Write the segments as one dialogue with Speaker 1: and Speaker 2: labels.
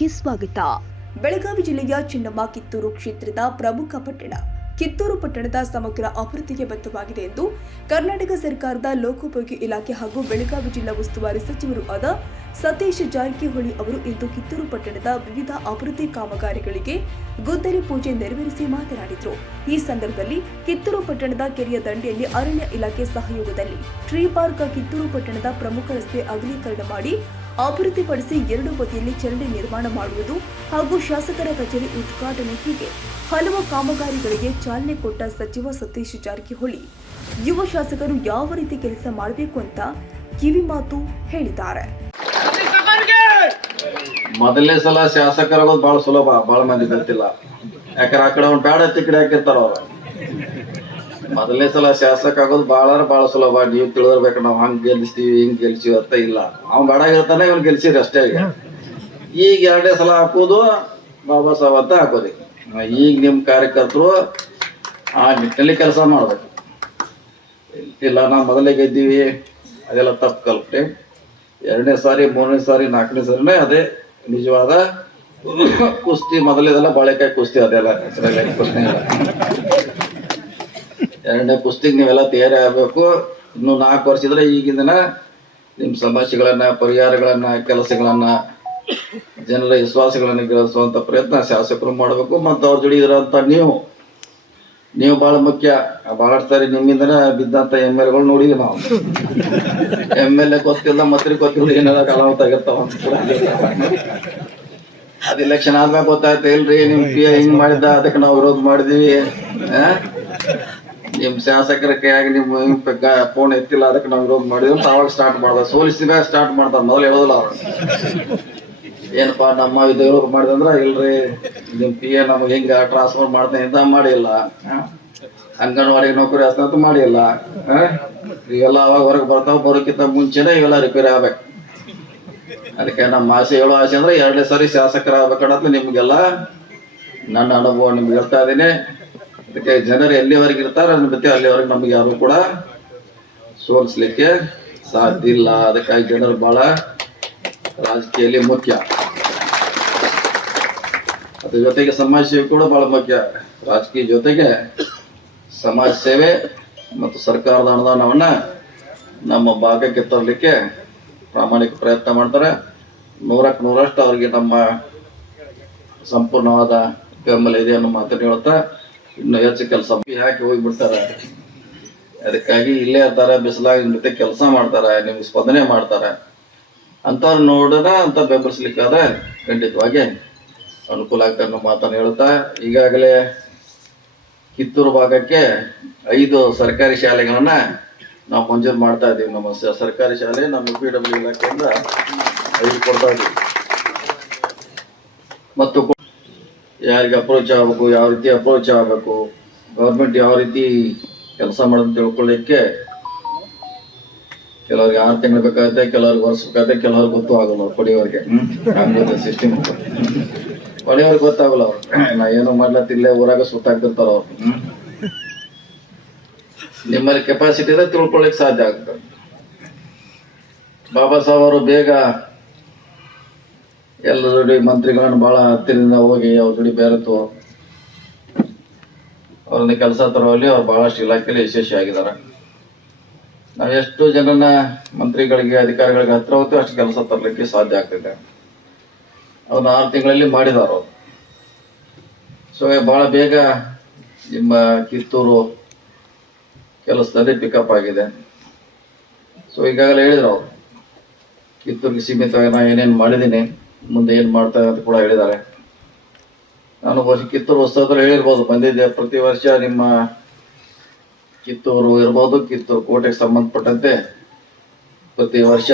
Speaker 1: ನ್ಯೂಸ್ಗೆ ಸ್ವಾಗತ. ಬೆಳಗಾವಿ ಜಿಲ್ಲೆಯ ಚಿನ್ನಮ್ಮ ಕಿತ್ತೂರು ಕ್ಷೇತ್ರದ ಪ್ರಮುಖ ಪಟ್ಟಣ. ಕಿತ್ತೂರು ಪಟ್ಟಣದ ಸಮಗ್ರ ಅಭಿವೃದ್ಧಿಗೆ ಬದ್ಧವಾಗಿದೆ ಎಂದು ಕರ್ನಾಟಕ ಸರ್ಕಾರದ ಲೋಕೋಪಯೋಗಿ ಇಲಾಖೆ ಹಾಗೂ ಬೆಳಗಾವಿ ಜಿಲ್ಲಾ ಉಸ್ತುವಾರಿ ಸಚಿವರು ಆದ ಸತೀಶ್ ಜಾರಕಿಹೊಳಿ ಅವರು ಇಂದು ಕಿತ್ತೂರು ಪಟ್ಟಣದ ವಿವಿಧ ಅಭಿವೃದ್ಧಿ ಕಾಮಗಾರಿಗಳಿಗೆ ಗುದ್ದಲಿ ಪೂಜೆ ನೆರವೇರಿಸಿ ಮಾತನಾಡಿದರು. ಈ ಸಂದರ್ಭದಲ್ಲಿ ಕಿತ್ತೂರು ಪಟ್ಟಣದ ಕೆರೆಯ ದಂಡೆಯಲ್ಲಿ ಅರಣ್ಯ ಇಲಾಖೆ ಸಹಯೋಗದಲ್ಲಿ ಟ್ರೀ ಪಾರ್ಕ್ ಕಿತ್ತೂರು ಪಟ್ಟಣದ ಪ್ರಮುಖ ರಸ್ತೆ ಅಗಲೀಕರಣ ಮಾಡಿ ಅಭಿವೃದ್ಧಿಪಡಿಸಿ ಎರಡು ಬದಿಯಲ್ಲಿ ಚರಂಡಿ ನಿರ್ಮಾಣ ಮಾಡುವುದು ಹಾಗೂ ಶಾಸಕರ ಕಚೇರಿ ಉದ್ಘಾಟನೆ ಹೀಗೆ ಹಲವು ಕಾಮಗಾರಿಗಳಿಗೆ ಚಾಲನೆ ಕೊಟ್ಟ ಸಚಿವ ಸತೀಶ್ ಜಾರಕಿಹೊಳಿ. ಯುವ ಶಾಸಕರು ಯಾವ ರೀತಿ ಕೆಲಸ ಮಾಡಬೇಕು ಅಂತ ಕಿವಿಮಾತು ಹೇಳಿದ್ದಾರೆ.
Speaker 2: ಮೊದಲನೇ ಸಲ ಶಾಸಕರಾಗೋದು ಬಹಳ ಸುಲಭ ಬಹಳ ಮಂದಿ ಬರ್ತಿಲ್ಲ ಯಾಕಂದ್ರೆ ಆ ಕಡೆ ಒಂದು ಬ್ಯಾಡ ಹತ್ತಿ ಕಡೆ ಹಾಕಿರ್ತಾರ ಅವ್ರು. ಮೊದಲನೇ ಸಲ ಶಾಸಕ ಆಗೋದು ಬಹಳ ಬಹಳ ಸುಲಭ. ನೀವು ತಿಳಿದಿರ್ಬೇಕು ನಾವು ಹಂಗ್ ಗೆಲ್ಸ್ತೀವಿ ಹಿಂಗ್ ಗೆಲ್ಸಿವಿ ಅಂತ ಇಲ್ಲ. ಅವ್ನ್ ಬಡ ಇರ್ತಾನೆ ಇವ್ನು ಗೆಲ್ಸಿರಿ ಅಷ್ಟೇ ಈಗ. ಈಗ ಎರಡನೇ ಸಲ ಹಾಕೋದು ಬಾಬಾ ಸಾಹೇಬ್ ಅಂತ ಹಾಕೋದು. ಈಗ ನಿಮ್ ಕಾರ್ಯಕರ್ತರು ಆ ನಿಟ್ಟಿನಲ್ಲಿ ಕೆಲಸ ಮಾಡ್ಬೇಕು. ಇಲ್ಲ ನಾವು ಮೊದಲೇ ಗೆದ್ದೀವಿ. ಅದೆಲ್ಲ ತಪ್ಪು ಕಲ್ಪನೆ ಎರಡನೇ ಸಾರಿ ಮೂರನೇ ಸಾರಿ ನಾಲ್ಕನೇ ಸಾರಿನೇ ಅದೇ ನಿಜವಾದ ಕುಸ್ತಿ. ಮೊದಲೇದೆಲ್ಲ ಬಾಳೆಕಾಯಿ ಕುಸ್ತಿ ಅದೆಲ್ಲ. ಕುಸ್ತಿ ಎರಡನೇ ಪುಸ್ತಕ ನೀವೆಲ್ಲ ತಯಾರಿ ಆಗಬೇಕು. ಇನ್ನು ನಾಲ್ಕು ವರ್ಷ ಇದ್ರೆ ಈಗಿನ ನಿಮ್ಮ ಸಮಸ್ಯೆಗಳನ್ನ ಪರಿಹಾರಗಳನ್ನ, ಕೆಲಸಗಳನ್ನ ಜನರ ವಿಶ್ವಾಸಗಳನ್ನ ಗೆಲ್ಲಿಸುವಂತ ಪ್ರಯತ್ನ ಶಾಸಕರು ಮಾಡಬೇಕು. ಮತ್ತು ಅವ್ರ ಜೋಡಿ ನೀವು. ನೀವು ಬಹಳ ಮುಖ್ಯ. ಬಹಳ ಸಾರಿ ನಿಮ್ಮಿಂದನೇ ಬಿದ್ದಂತ ಎಂ ಎಲ್ಗಳು ನೋಡಿದ್ವಿ ನಾವು. ಎಂ ಎಲ್ ಎ ಗೊತ್ತಿಲ್ಲ, ಮಂತ್ರಿ ಗೊತ್ತಿಲ್ಲ, ಏನೆಲ್ಲ ಕಲಾವತ್ ಆಗಿರ್ತಾವ ಅದ್ ಇಲೆಕ್ಷನ್ ಆದ್ಮೇಲೆ ಗೊತ್ತಾಯ್ತು, ಇಲ್ರಿ, ನಿಮ್ ಪಿ ಹಿಂಗ್ ಮಾಡಿದ್ದ, ಅದಕ್ಕೆ ನಾವು ವಿರೋಧ ಮಾಡಿದ್ವಿ. ಆ? ನಿಮ್ ಶಾಸಕರ ಕೈಯಾಗಿ ನಿಮ್ ಫೋನ್ ಎತ್ತಿಲ್ಲ, ಅದಕ್ಕೆ ನಾವು ವಿರೋಧ ಮಾಡಿದ್ವಿ ಅಂತ ಅವಾಗ ಸ್ಟಾರ್ಟ್ ಮಾಡ್ದ. ಸೋಲಿಸಿದ ಸ್ಟಾರ್ಟ್ ಮಾಡ್ತಾರೆ ಮೊದಲು ಹೇಳೋದಿಲ್ಲ ಅವ್ರು. ಏನಪ್ಪಾ, ನಮ್ಮ ಇದು ಮಾಡಿದಂದ್ರ ಇಲ್ರಿ, ನಿಮ್ ಪಿ ಎ ನಮ್ಗೆ ಹಿಂಗ ಟ್ರಾನ್ಸ್ಫರ್ ಮಾಡ್ತೇನೆ ಅಂತ ಮಾಡಿಲ್ಲ. ಅಂಗನವಾಡಿ ನೌಕರಿ ಅಸ್ತಂತ ಮಾಡಿಲ್ಲ? ಇವೆಲ್ಲ ಅವಾಗ ಹೊರಗೆ ಬರ್ತಾವ ಬರೋಕ್ಕಿಂತ ಮುಂಚೆನೆ ಇವೆಲ್ಲ ರಿಪೇರಿ ಆಗ್ಬೇಕು. ಅದಕ್ಕೆ ನಮ್ಮ ಆಸೆ, ಹೇಳೋ ಆಸೆ ಅಂದ್ರೆ, ಎರಡನೇ ಸಾರಿ ಶಾಸಕರಾಗಬೇಕನ್ನೋದು ನಿಮ್ಗೆಲ್ಲ ನನ್ನ ಅನುಭವ, ನಿಮ್ಗೆ ಹೇಳ್ತಾ ಇದೀನಿ ಅದಕ್ಕೆ ಜನರು ಎಲ್ಲಿವರೆಗೆ ಇರ್ತಾರೆ ಬಿಟ್ಟು ಅಲ್ಲಿವರೆಗೆ ನಮ್ಗೆ ಯಾರು ಕೂಡ ಸೋಲಿಸ್ಲಿಕ್ಕೆ ಸಾಧ್ಯ ಇಲ್ಲ. ಅದಕ್ಕಾಗಿ ಜನರು ಬಹಳ ರಾಜಕೀಯಲ್ಲಿ ಮುಖ್ಯ. ಅದ್ರ ಜೊತೆಗೆ ಸಮಾಜ ಸೇವೆ ಕೂಡ ಬಹಳ ಮುಖ್ಯ. ರಾಜಕೀಯ ಜೊತೆಗೆ ಸಮಾಜ ಸೇವೆ ಮತ್ತು ಸರ್ಕಾರದ ಅನುದಾನವನ್ನ ನಮ್ಮ ಭಾಗಕ್ಕೆ ತರಲಿಕ್ಕೆ ಪ್ರಾಮಾಣಿಕ ಪ್ರಯತ್ನ ಮಾಡ್ತಾರೆ. ನೂರಕ್ಕೆ ನೂರಷ್ಟು ಅವರಿಗೆ ನಮ್ಮ ಸಂಪೂರ್ಣವಾದ ಬೆಂಬಲ ಇದೆ ಅನ್ನೋ ಮಾತನ್ನು ಹೇಳ್ತಾ ಇನ್ನು ಹೆಚ್ಚು ಕೆಲಸ ಹಾಕಿ ಹೋಗ್ಬಿಡ್ತಾರೆ? ಅದಕ್ಕಾಗಿ ಇಲ್ಲೇ ಆತರ ಬಿಸಿಲಾಗಿ ಜೊತೆ ಕೆಲಸ ಮಾಡ್ತಾರೆ, ನಿಮ್ಗೆ ಸ್ಪಂದನೆ ಮಾಡ್ತಾರೆ. ಅಂಥವ್ರು ನೋಡೋಣ ಅಂತ ಬೆಂಬಲಿಸ್ಲಿಕ್ಕಾದ್ರೆ ಖಂಡಿತವಾಗಿ ಅನುಕೂಲ ಆಗ್ತಾರೆ ಅನ್ನೋ ಮಾತನ್ನು ಹೇಳ್ತಾ ಈಗಾಗಲೇ ಕಿತ್ತೂರು ಭಾಗಕ್ಕೆ ಐದು ಸರ್ಕಾರಿ ಶಾಲೆಗಳನ್ನ ನಾವು ಮಂಜೂರು ಮಾಡ್ತಾ ಇದ್ದೀವಿ. ನಮ್ಮ ಸರ್ಕಾರಿ ಶಾಲೆ, ನಮ್ಮ ಪಿ ಡಬ್ಲ್ಯೂ ಇಲಾಖೆಯಿಂದ ಐದು ಕೊಡ್ತಾ ಇದ್ದೀವಿ. ಮತ್ತು ಯಾರಿಗೆ ಅಪ್ರೋಚ್ ಆಗಬೇಕು ಯಾವ ರೀತಿ ಅಪ್ರೋಚ್ ಆಗಬೇಕು ಗೌರ್ಮೆಂಟ್ ಯಾವ ರೀತಿ ಕೆಲಸ ಮಾಡೋದು ತಿಳ್ಕೊಳ್ಳಿಕ್ಕೆ ಕೆಲವ್ರಿಗೆ ಆರು ತಿಂಗಳು ಬೇಕಾಗುತ್ತೆ ಕೆಲವ್ರಿಗೆ ವರ್ಷ ಬೇಕಾಗುತ್ತೆ ಕೆಲವ್ರಿಗೆ ಗೊತ್ತೂ ಆಗಲ್ಲ ಅವ್ರು ಪಡೆಯೋರಿಗೆ ಹಂಗೆ ಸಿಸ್ಟಮ್ ಕೊಡಿಯವ್ರಿಗೆ ಗೊತ್ತಾಗಲ್ಲ ಅವ್ರು. ನಾ ಏನೋ ಮಾಡ್ಲತ್ತಿಲ್ಲೇ ಊರಾಗ ಸುತ್ತಾಗ್ತಿರ್ತಾರ ಅವ್ರು. ನಿಮ್ಮಲ್ಲಿ ಕೆಪಾಸಿಟಿ ಇದೆ ತಿಳ್ಕೊಳ್ಳಿಕ್ ಸಾಧ್ಯ ಆಗ್ತದೆ. ಬಾಬಾ ಸಾಹೇಬ್ ಅವರು ಬೇಗ ಎಲ್ಲ ಜೋಡಿ ಮಂತ್ರಿಗಳನ್ನು ಬಹಳ ಹತ್ತಿರದಿಂದ ಹೋಗಿ ಅವ್ರ ಜೋಡಿ ಬೆರೆತು. ಅವ್ರನ್ನ ಕೆಲಸ ತರುವಲ್ಲಿ ಅವ್ರು ಬಹಳಷ್ಟು ಇಲಾಖೆಯಲ್ಲಿ ಯಶಸ್ವಿ ಆಗಿದ್ದಾರೆ ನಾವು ಎಷ್ಟು ಜನನ ಮಂತ್ರಿಗಳಿಗೆ, ಅಧಿಕಾರಿಗಳಿಗೆ ಹತ್ತಿರ ಹೋಗ್ತೀವಿ, ಅಷ್ಟು ಕೆಲಸ ತರಲಿಕ್ಕೆ ಸಾಧ್ಯ ಆಗ್ತಿದೆ. ಅವ್ರನ್ನ ಆರು ತಿಂಗಳಲ್ಲಿ ಮಾಡಿದಾರ ಸೊ ಬಹಳ ಬೇಗ ನಿಮ್ಮ ಕಿತ್ತೂರು ಕೆಲಸದಲ್ಲಿ ಪಿಕಪ್ ಆಗಿದೆ. ಸೊ ಈಗಾಗಲೇ ಹೇಳಿದ್ರು ಅವರು, ಕಿತ್ತೂರಿಗೆ ಸೀಮಿತವಾಗಿ ನಾ ಏನೇನು ಮಾಡಿದ್ದೀನಿ ಮುಂದೆ ಏನು ಮಾಡ್ತಾರೆ ಅಂತ ಕೂಡ ಹೇಳಿದ್ದಾರೆ. ನಾನು ಕಿತ್ತೂರು ಉತ್ಸವದಲ್ಲಿ ಹೇಳಿರ್ಬೋದು, ಬಂದಿದ್ದೆ ಪ್ರತಿ ವರ್ಷ ನಿಮ್ಮ ಕಿತ್ತೂರು ಇರ್ಬೋದು, ಕಿತ್ತೂರು ಕೋಟೆಗೆ ಸಂಬಂಧಪಟ್ಟಂತೆ ಪ್ರತಿ ವರ್ಷ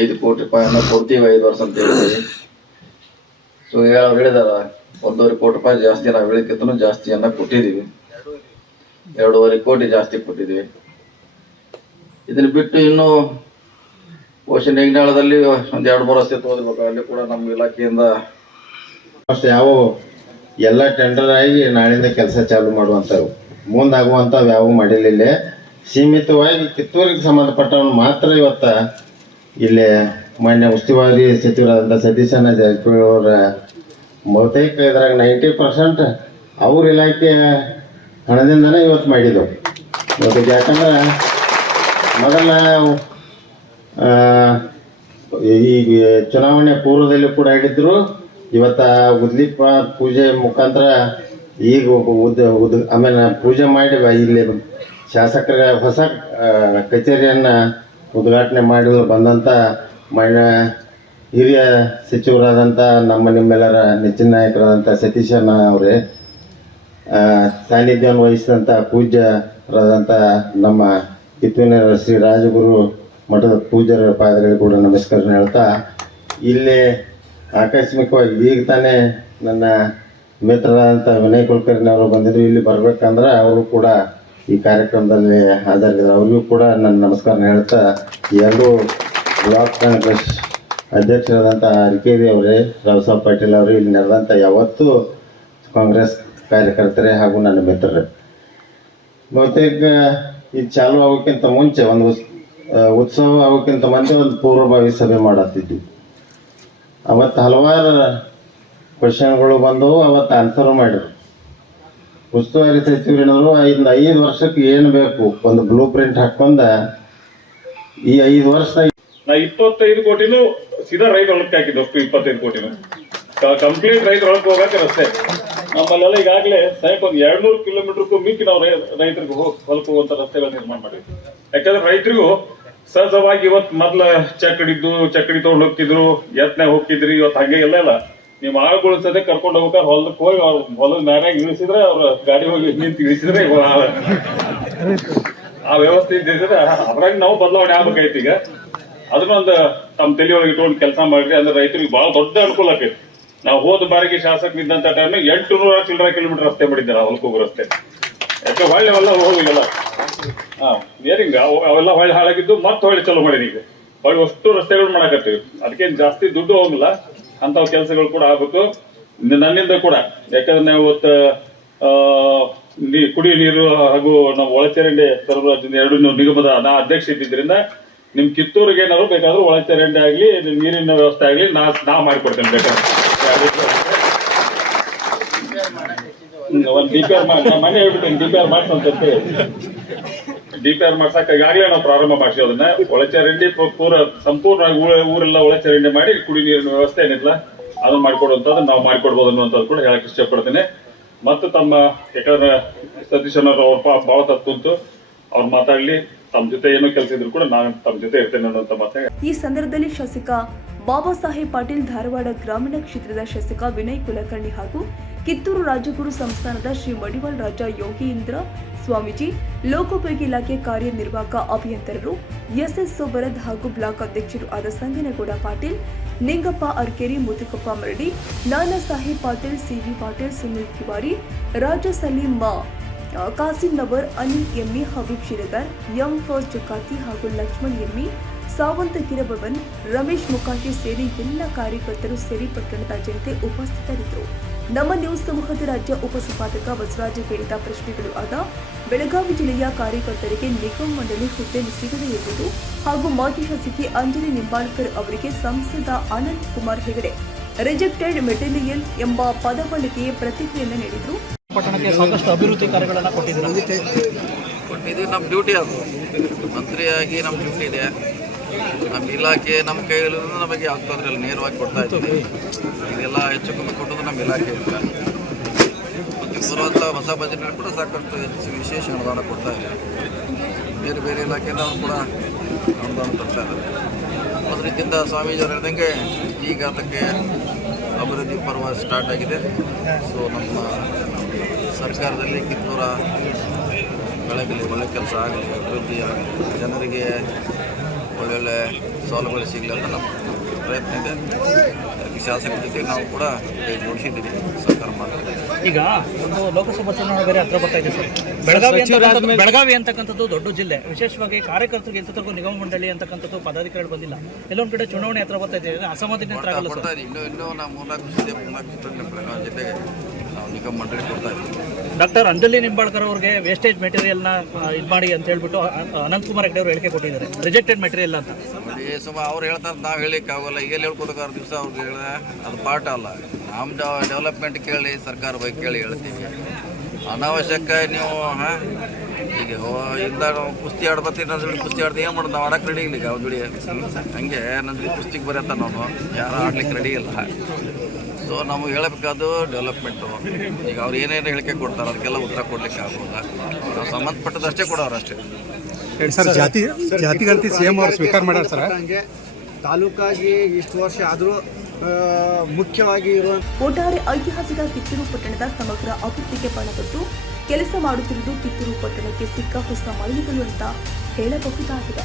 Speaker 2: ಐದು ಕೋಟಿ ರೂಪಾಯಿಯನ್ನ ಕೊಡ್ತೀವಿ, ಐದು ವರ್ಷ ಅಂತ ಹೇಳ್ತೀವಿ. ಸೊ ಹೇಳೋರು ಹೇಳಿದಾರ, ಒಂದೂವರೆ ಕೋಟಿ ರೂಪಾಯಿ ಜಾಸ್ತಿ ನಾವು ಹೇಳಿದ್ಕಿಂತ ಜಾಸ್ತಿಯನ್ನ ಕೊಟ್ಟಿದ್ದೀವಿ. ಎರಡೂವರೆ ಕೋಟಿ ಜಾಸ್ತಿ ಕೊಟ್ಟಿದ್ದೀವಿ. ಇದನ್ನ ಬಿಟ್ಟು ಇನ್ನು ಬಹುಶಃ ನೆಗ್ನಾಳದಲ್ಲಿ ಒಂದ್ ಎರಡು ಮೂರು ರಸ್ತೆ ಓದ್ಬೇಕು ಅಲ್ಲಿ ಕೂಡ ನಮ್ಮ ಇಲಾಖೆಯಿಂದ
Speaker 3: ಅಷ್ಟು ಯಾವ ಎಲ್ಲ ಟೆಂಡರ್ ಆಗಿ ನಾಳಿಂದ ಕೆಲಸ ಚಾಲು ಮಾಡುವಂಥವು ಮುಂದಾಗುವಂಥವು ಯಾವ ಮಾಡಿಲ್ಲ ಸೀಮಿತವಾಗಿ ಕಿತ್ತೂರಿಗೆ ಸಂಬಂಧಪಟ್ಟವನು ಮಾತ್ರ ಇವತ್ತ ಇಲ್ಲಿ ಮಾನ್ಯ ಉಸ್ತುವಾರಿ ಸಚಿವರಾದಂಥ ಅಣ್ಣ ಜಾರಕಿಹೊಳಿ ಅವರ ಬಹುತೇಕ ಇದ್ರಾಗ ನೈಂಟಿ ಪರ್ಸೆಂಟ್ ಅವ್ರ ಇಲಾಖೆ ಹಣದಿಂದನೇ ಇವತ್ತು ಮಾಡಿದ್ರು ಇವತ್ತಿಗೆ ಯಾಕಂದ್ರೆ ಮೊದಲ ಈ ಚುನಾವಣೆ ಪೂರ್ವದಲ್ಲಿ ಕೂಡ ಹೇಳಿದ್ರು, ಇವತ್ತ ಉದ್ಲಿಪ ಪೂಜೆ ಮುಖಾಂತರ ಈಗ ಉದ್ ಉದ್ ಆಮೇಲೆ ಪೂಜೆ ಮಾಡಿ ಇಲ್ಲಿ ಶಾಸಕರ ಹೊಸ ಕಚೇರಿಯನ್ನ ಉದ್ಘಾಟನೆ ಮಾಡಲು ಬಂದಂಥ ಮಣ್ಣ ಹಿರಿಯ ಸಚಿವರಾದಂಥ ನಮ್ಮ ನಿಮ್ಮೆಲ್ಲರ ನೆಚ್ಚಿನ ನಾಯಕರಾದಂಥ ಸತೀಶಣ್ಣ ಅವರೇ ಸಾನ್ನಿಧ್ಯವನ್ನು ವಹಿಸಿದಂಥ ಪೂಜ್ಯರಾದಂಥ ನಮ್ಮ ಕಿತ್ತೂರಿನ ಶ್ರೀ ರಾಜಗುರು ಮಠದ ಪೂಜಾರ ಪಾದಗಳಿಗೆ ಕೂಡ ನಮಸ್ಕಾರ ಹೇಳ್ತಾ, ಇಲ್ಲಿ ಆಕಸ್ಮಿಕವಾಗಿ ಈಗ ತಾನೇ ನನ್ನ ಮಿತ್ರರಾದಂಥ ವಿನಯ್ ಕುಲಕರ್ಣಿ ಅವರು ಬಂದಿದ್ರು, ಇಲ್ಲಿ ಬರ್ಬೇಕಂದ್ರೆ ಅವರು ಕೂಡ ಈ ಕಾರ್ಯಕ್ರಮದಲ್ಲಿ ಹಾಜರಿದ್ರು ಅವ್ರಿಗೂ ಕೂಡ ನನ್ನ ನಮಸ್ಕಾರ ಹೇಳ್ತಾ, ಎರಡು ಬ್ಲಾಕ್ ಕಾಂಗ್ರೆಸ್ ಅಧ್ಯಕ್ಷರಾದಂಥ ಅರಿಕೇರಿ ಅವರೇ, ರಾವಸಾಬ್ ಪಾಟೀಲ್ ಅವರು, ಇಲ್ಲಿ ನಡೆದಂಥ ಯಾವತ್ತೂ ಕಾಂಗ್ರೆಸ್ ಕಾರ್ಯಕರ್ತರೇ ಹಾಗೂ ನನ್ನ ಮಿತ್ರರೇ. ಬಹುತೇಕ ಇದು ಚಾಲು ಆಗೋಕ್ಕಿಂತ ಮುಂಚೆ ಒಂದು ಉತ್ಸವ ಆಗೋಕ್ಕಿಂತ ಮುಂಚೆ ಒಂದು ಪೂರ್ವಭಾವಿ ಸಭೆ ಮಾಡತ್ತಿದ್ವಿ. ಅವತ್ತು ಹಲವಾರು ಕ್ವಶನ್ಗಳು ಬಂದವು, ಅವತ್ತು ಆನ್ಸರ್ ಮಾಡಿದ್ರು. ಉಸ್ತುವಾರಿ ಸಚಿವರೇನವರು ಐದು ಐದು ವರ್ಷಕ್ಕೆ ಏನು ಬೇಕು? ಒಂದು ಬ್ಲೂ ಪ್ರಿಂಟ್ ಹಾಕೊಂಡ ಈ ಐದು ವರ್ಷ
Speaker 4: ನಾ ಇಪ್ಪತ್ತೈದು ಕೋಟಿನೂ ಸೀದಾ ರೈತ ಹೊಲಕ್ಕೆ ಹಾಕಿದ್ದು ಇಪ್ಪತ್ತೈದು ಕೋಟಿನೂ. ಕಂಪ್ಲೀಟ್ ರೈತ ಹೊಲಕ್ಕೆ ಹೋಗಕ್ಕೆ ರಸ್ತೆ. ನಮ್ಮಲ್ಲೆಲ್ಲ ಈಗಾಗಲೇ ಸಮೀಪ ಒಂದು ಎರಡ್ ನೂರು ಕಿಲೋಮೀಟರ್ಗೂ ಮಿಕ್ಕಿ ನಾವು ರೈತರಿಗೆ ಹೋಗಿ ಹೋಗುವಂತ ರಸ್ತೆಗಳ ನಿರ್ಮಾಣ ಮಾಡಿದ್ವಿ. ಯಾಕಂದ್ರೆ ರೈತರಿಗೂ ಸಹಜವಾಗಿ ಇವತ್ತು ಮೊದ್ಲ ಚಕ್ಕಡಿದ್ದು ಚಕ್ಕಡಿ ತೊಗೊಂಡು ಹೋಗ್ತಿದ್ರು ಯತ್ನಾಗ ಹೋಗ್ತಿದ್ರಿ, ಇವತ್ತು ಹಂಗೆ ಎಲ್ಲ ಇಲ್ಲ. ನೀವು ಆಳುಗಳ ಸದ್ಯ ಕರ್ಕೊಂಡು ಹೋಗ್ಬೇಕಾದ್ರೆ ಹೊಲಕ್ಕೆ ಹೋಗಿ ಅವ್ರ ಹೊಲದ ಮ್ಯಾಗ ಇಳಿಸಿದ್ರೆ ಅವ್ರ ಗಾಡಿ ಹೋಗಿ ನಿಂತು ಇಳಿಸಿದ್ರೆ ಆ ವ್ಯವಸ್ಥೆ ಇದ್ದಿದ್ರೆ ಅದ್ರಾಗ ನಾವು ಬದಲಾವಣೆ ಆಗ್ಬೇಕಾಯ್ತು ಈಗ. ಅದನ್ನೊಂದು ತಮ್ಮ ತಲೆಯೊಳಗೆ ಇಟ್ಕೊಂಡು ಕೆಲಸ ಮಾಡಿದ್ರೆ ಅಂದ್ರೆ ರೈತರಿಗೆ ಬಹಳ ದೊಡ್ಡ ಅನುಕೂಲ ಆಕೈತಿ. ನಾವು ಹೋದ ಬಾರಿಗೆ ಶಾಸಕರಿದ್ದಂತ ಟೈಮ್ ಎಂಟು ನೂರ ಚಿಲ್ಲರ ಕಿಲೋಮೀಟರ್ ರಸ್ತೆ ಮಾಡಿದ್ದೆ ನಾವು ಹೊಲ್ಕೋಗು ರಸ್ತೆ. ಯಾಕೆ ಹೊಳ್ಳಿ ಅವೆಲ್ಲ ಹೋಗಿಲ್ಲ? ಹಾ ಅವೆಲ್ಲ ಹೊಳ್ಳಿ ಹಾಳಾಗಿದ್ದು ಮತ್ತೆ ಹೊಳ್ಳಿ ಚಲೋ ಮಾಡಿ ಈಗ. ಹೊಳ್ಳಿ ಅಷ್ಟು ರಸ್ತೆಗಳು ಮಾಡಾಕತ್ತೀವಿ. ಅದಕ್ಕೇನು ಜಾಸ್ತಿ ದುಡ್ಡು ಹೋಗಿಲ್ಲ ಅಂಥವು ಕೆಲಸಗಳು ಕೂಡ ಆಗ್ಬೇಕು ನನ್ನಿಂದ ಕೂಡ. ಯಾಕಂದ್ರೆ ನಾವು ಇವತ್ತು ನೀ, ಕುಡಿಯೋ ನೀರು ಹಾಗೂ ನಾವು ಒಳಚರಂಡಿ ಸರಬರಾಜು ಎರಡು ನಿಗಮದ ನಾ ಅಧ್ಯಕ್ಷ ಇದ್ದಿದ್ರಿಂದ ನಿಮ್ ಕಿತ್ತೂರಿಗೆ ಏನಾದ್ರು ಬೇಕಾದ್ರೂ ಒಳಚರಂಡಿ ಆಗ್ಲಿ, ನೀರಿನ ವ್ಯವಸ್ಥೆ ಆಗ್ಲಿ ನಾ ನಾ ಮಾಡಿಕೊಡ್ತೇನೆ ಬೇಕಾದ್ರೆ. ಒಂದ್ ಡಿ ಪಿ ಆರ್ ಮಾಡಿ ಮನೆ ಹೇಳ್ಬಿಟ್ಟು ಡಿಪೇರ್ ಮಾಡ್ಸಂತ ಡಿ ಪಿ ಆರ್ ಮಾಡ್ಸಕ್ ಈಗಾಗಲೇ ನಾವು ಪ್ರಾರಂಭ ಮಾಡಿಸಿ ಅದನ್ನ. ಒಳಚರಂಡಿ ಪೂರ ಸಂಪೂರ್ಣವಾಗಿ ಊರ- ಊರೆಲ್ಲ ಒಳಚರಂಡಿ ಮಾಡಿ ಕುಡಿ ನೀರಿನ ವ್ಯವಸ್ಥೆ ಏನಿಲ್ಲ, ಅದನ್ನ ಮಾಡಿಕೊಡುವಂತದ್ದು ನಾವು ಮಾಡಿಕೊಡ್ಬೋದು ಅನ್ನುವಂಥದ್ದು ಕೂಡ ಹೇಳಕ್ ಇಷ್ಟಪಡ್ತೇನೆ. ಮತ್ತು ತಮ್ಮ ಯಾಕಂದ್ರೆ ಸತೀಶ್ ಅನ್ನೋರು ಅವ್ರ ಪಾಪ ತತ್ಕುಂತು ಅವ್ರು ಮಾತಾಡ್ಲಿ ತಮ್ಮ ಜೊತೆ ಏನೋ ಕೆಲಸ ಇದ್ರು ಕೂಡ ನಾನು ತಮ್ಮ ಜೊತೆ ಇರ್ತೇನೆ ಅನ್ನುವಂಥ ಮಾತಾಡಿ
Speaker 1: ಈ ಸಂದರ್ಭದಲ್ಲಿ ಶಾಸಕ ಬಾಬಾ ಸಾಹೇಬ್ ಪಾಟೀಲ್ ಧಾರವಾಡ ಗ್ರಾಮೀಣ ಕ್ಷೇತ್ರದ ಶಾಸಕ ವಿನಯ್ ಕುಲಕರ್ಣಿ ಹಾಗೂ ಕಿತ್ತೂರು ರಾಜಗುರು ಸಂಸ್ಥಾನದ ಶ್ರೀ ಮಡಿವಾಳ ರಾಜ ಯೋಗೀಂದ್ರ ಸ್ವಾಮೀಜಿ, ಲೋಕೋಪಯೋಗಿ ಇಲಾಖೆ ಕಾರ್ಯನಿರ್ವಾಹಕ ಅಭಿಯಂತರರು, ಎಸ್ಎಸ್ ಸೋಬರದ್ ಹಾಗೂ ಬ್ಲಾಕ್ ಅಧ್ಯಕ್ಷರು ಆದ ಸಂಗನಗೌಡ ಪಾಟೀಲ್, ನಿಂಗಪ್ಪ ಅರ್ಕೇರಿ ಮುತುಕಪ್ಪ ಮರಡಿ, ನಾನಾ ಸಾಹೇಬ್ ಪಾಟೀಲ್, ಸಿವಿ ಪಾಟೀಲ್, ಸುನಿಲ್ ತಿವಾರಿ, ರಾಜ ಸಲೀಂ ಕಾಸಿಂ ನವರ್, ಅನಿಲ್ ಎಮ್ಮಿ ಹಬೀಬ್ ಶಿರದಾರ್ ಎಂ ಫೋಸ್ ಜಕಾತಿ ಹಾಗೂ ಲಕ್ಷ್ಮಣ್ ಎಮ್ಮಿ ಸಾವಂತ ಕಿರಬವನ್ ರಮೇಶ್ ಮುಖಾಶಿ ಸೇರಿ ಎಲ್ಲ ಕಾರ್ಯಕರ್ತರು ಸೇರಿ ಪಟ್ಟಣದ ಜನತೆ ಉಪಸ್ಥಿತರಿದ್ದರು. ನಮ್ಮ ನ್ಯೂಸ್ ಸಮೂಹದ ರಾಜ್ಯ ಉಪಸಂಪಾದಕ ಬಸವರಾಜ ಕೇಳಿದ ಪ್ರಶ್ನೆಗಳು ಆದ ಬೆಳಗಾವಿ ಜಿಲ್ಲೆಯ ಕಾರ್ಯಕರ್ತರಿಗೆ ನಿಗಮ ಮಂಡಳಿ ಹುದ್ದೆ ಸಿಗದೆ ಇರುವುದು ಹಾಗೂ ಮಾಜಿ ಶಾಸಕಿ ಅಂಜಲಿ ನಿಂಬಾಳ್ಕರ್ ಅವರಿಗೆ ಸಂಸದ ಅನಂತ್ ಕುಮಾರ್ ಹೆಗಡೆ ರಿಜೆಕ್ಟೆಡ್ ಮೆಟೀರಿಯಲ್ ಎಂಬ ಪದಬಳಕೆಗೆ ಪ್ರತಿಕ್ರಿಯೆಯನ್ನು ನೀಡಿದರು.
Speaker 5: ಪಟ್ಟಣಕ್ಕೆ ಸಾಕಷ್ಟು ಅಭಿವೃದ್ಧಿ ಕಾರ್ಯಗಳನ್ನು ಕೊಟ್ಟಿದ್ದೀರಾ?
Speaker 6: ಇದು ನಮ್ಮ ಡ್ಯೂಟಿ ಅದು. ಮಂತ್ರಿಯಾಗಿ ನಮ್ಮ ಡ್ಯೂಟಿ ಇದೆ. ನಮ್ಮ ಇಲಾಖೆ ನಮ್ಮ ಕೈಯಲ್ಲಿ ನಮಗೆ ಯಾವ ತೊಂದರೆ ನೇರವಾಗಿ ಕೊಡ್ತಾ ಇದ್ದೀವಿ. ಇದೆಲ್ಲ ಹೆಚ್ಚು ಕಮ್ಮಿ ಕೊಟ್ಟದ್ದು ನಮ್ಮ ಇಲಾಖೆಯಿಂದ ಮತ್ತು ಬರುವಂಥ ಹೊಸ ಬಜೆಟ್ನಲ್ಲಿ ಕೂಡ ಸಾಕಷ್ಟು ಹೆಚ್ಚು ವಿಶೇಷ ಅನುದಾನ ಕೊಡ್ತಾ ಇದೆ ಬೇರೆ ಬೇರೆ ಇಲಾಖೆಯಿಂದ ಅವರು ಕೂಡ ಅನುದಾನ ತರ್ತಾ ಇದ್ದಾರೆ. ಒಂದು ರೀತಿಯಿಂದ ಸ್ವಾಮೀಜಿಯವರು ಹೇಳ್ದಂಗೆ ಈಗ ಅದಕ್ಕೆ ಅಭಿವೃದ್ಧಿ ಪರ್ವ ಸ್ಟಾರ್ಟ್ ಆಗಿದೆ. ಸೊ ನಮ್ಮ ಸರ್ಕಾರದಲ್ಲಿ ಕಿತ್ತೂರ ಬೆಳಗಲಿ ಒಳ್ಳೆ ಕೆಲಸ ಆಗಲಿ, ಅಭಿವೃದ್ಧಿ ಆಗಲಿ, ಜನರಿಗೆ ಒಳ್ಳೊಳ್ಳೆ ಸೌಲಭ್ಯಗಳು ಸಿಗಲಿ ಅಂತ ನಮ್ಮ ಪ್ರಯತ್ನ ಇದೆ. ಅದಕ್ಕೆ ಶಾಸಕರ ಜೊತೆ ನಾವು ಕೂಡ ಜೋಡಿಸಿದ್ದೀವಿ. ಸರ್ಕಾರ ಮಾಡ್ತೀವಿ.
Speaker 5: ಈಗ ಒಂದು ಲೋಕಸಭಾ ಚುನಾವಣೆ ಬೇರೆ ಹತ್ರ ಬರ್ತಾ ಇದೆ ಸರ್. ಬೆಳಗಾವಿ ಅಂತಕ್ಕಂಥದ್ದು ಬೆಳಗಾವಿ ಅಂತಕ್ಕಂಥದ್ದು ದೊಡ್ಡ ಜಿಲ್ಲೆ. ವಿಶೇಷವಾಗಿ ಕಾರ್ಯಕರ್ತರಿಗೆ ಇಂಥದ್ದು ನಿಗಮ ಮಂಡಳಿ ಅಂತಕ್ಕಂಥದ್ದು ಪದಾಧಿಕಾರಿಗಳು ಬಂದಿಲ್ಲ. ಎಲ್ಲೊಂದು ಕಡೆ ಚುನಾವಣೆ ಹತ್ರ ಬರ್ತಾ ಇದೆ.
Speaker 6: ಅಸಮಾಧಾನ ಹತ್ರ ಇನ್ನೂ ಇನ್ನೂ ನಾವು ಮೂರ್ನಾಲ್ಕು ಜಿಲ್ಲೆ ಮೂರ್ನಾಲ್ಕು ಬೆಳಗಾವಿ ಜಿಲ್ಲೆಗೆ ನಾವು ನಿಗಮ ಮಂಡಳಿ ಕೊಡ್ತಾ ಇದ್ದೀವಿ.
Speaker 5: ಡಾಕ್ಟರ್ ಅಂಜಲಿ ನಿಂಬಾಳ್ಕರ್ ಅವರಿಗೆ ವೇಸ್ಟೇಜ್ ಮೆಟೀರಿಯಲ್ನ ಇದು ಮಾಡಿ ಅಂತ ಹೇಳ್ಬಿಟ್ಟು ಅನಂತಕುಮಾರ್ ಅನಂತ್ ಕುಮಾರ್ ಹೆಗಡೆ ಅವರು ಹೇಳಿಕೆ ಕೊಟ್ಟಿದ್ದಾರೆ. ರಿಜೆಕ್ಟೆಡ್ ಮೆಟೀರಿಯಲ್ ಅಂತ.
Speaker 2: ಸುಮ್ಮ ಅವ್ರು ಹೇಳ್ತಾರೆ, ನಾವು ಹೇಳಿಕ್ಕೆ ಆಗೋಲ್ಲ. ಎಲ್ಲಿ ಆರು ದಿವಸ ಅವ್ರಿಗೆ ಹೇಳ. ಅದು ಪಾಠ ಅಲ್ಲ. ನಮ್ಮ ಡೆವಲಪ್ಮೆಂಟ್ ಕೇಳಿ, ಸರ್ಕಾರ ಬಗ್ಗೆ ಕೇಳಿ ಹೇಳ್ತೀವಿ. ಅನಾವಶ್ಯಕ ನೀವು, ಹಾಂ? ಈಗ ಇಂದ ಕುಸ್ತಿ ಆಡ್ಬತ್ತೀವಿ ನನ್ನ ಕುಸ್ತಿ ಆಡ್ತೀವಿ ಏನು ಮಾಡೋದು? ನಾವು ಆಡಕ್ಕೆ ರೆಡಿ ಇಲ್ಲ ಈಗ ಜೋಡಿ. ಹಂಗೆ ನನ್ನ ಕುಸ್ತಿಗೆ ಬರತ್ತ ನಾವು ಯಾರು ಆಡ್ಲಿಕ್ಕೆ ರೆಡಿ ಇಲ್ಲ. ಸೊ ನಮಗೆ ಹೇಳಬೇಕಾದ್ದು ಡೆವಲಪ್ಮೆಂಟು ಈಗ ಅವ್ರು ಏನೇನು ಹೇಳಿಕೆ ಕೊಡ್ತಾರೆ ಅದಕ್ಕೆಲ್ಲ ಉತ್ತರ ಕೊಡ್ಲಿಕ್ಕೆ ಆಗೋಲ್ಲ. ನಾವು ಸಂಬಂಧಪಟ್ಟದಷ್ಟೇ ಕೊಡೋರು ಅಷ್ಟೇ.
Speaker 7: ಸರ್ ಜಾತಿ ಜಾತಿಗಂತಿ ಸಿಎಂ ಅವರು ಸ್ವೀಕಾರ ಮಾಡ್ಯಾರ ಸರ್.
Speaker 8: ಹಂಗೆ ತಾಲೂಕಾಗಿ ಇಷ್ಟು ವರ್ಷ ಆದರೂ ಮುಖ್ಯವಾಗಿ ಇರುವ
Speaker 1: ಒಟ್ಟಾರೆ ಐತಿಹಾಸಿಕ ಕಿತ್ತೂರು ಪಟ್ಟಣದ ಸಮಗ್ರ ಅಭಿವೃದ್ಧಿಗೆ ಪಣತೊಟ್ಟು ಕೆಲಸ ಮಾಡುತ್ತಿರುವುದು ಕಿತ್ತೂರು ಪಟ್ಟಣಕ್ಕೆ ಸಿಕ್ಕ ಹೊಸ ಮೈಲಿಗಳು ಅಂತ ಹೇಳಬಹುದಾಗಿದೆ.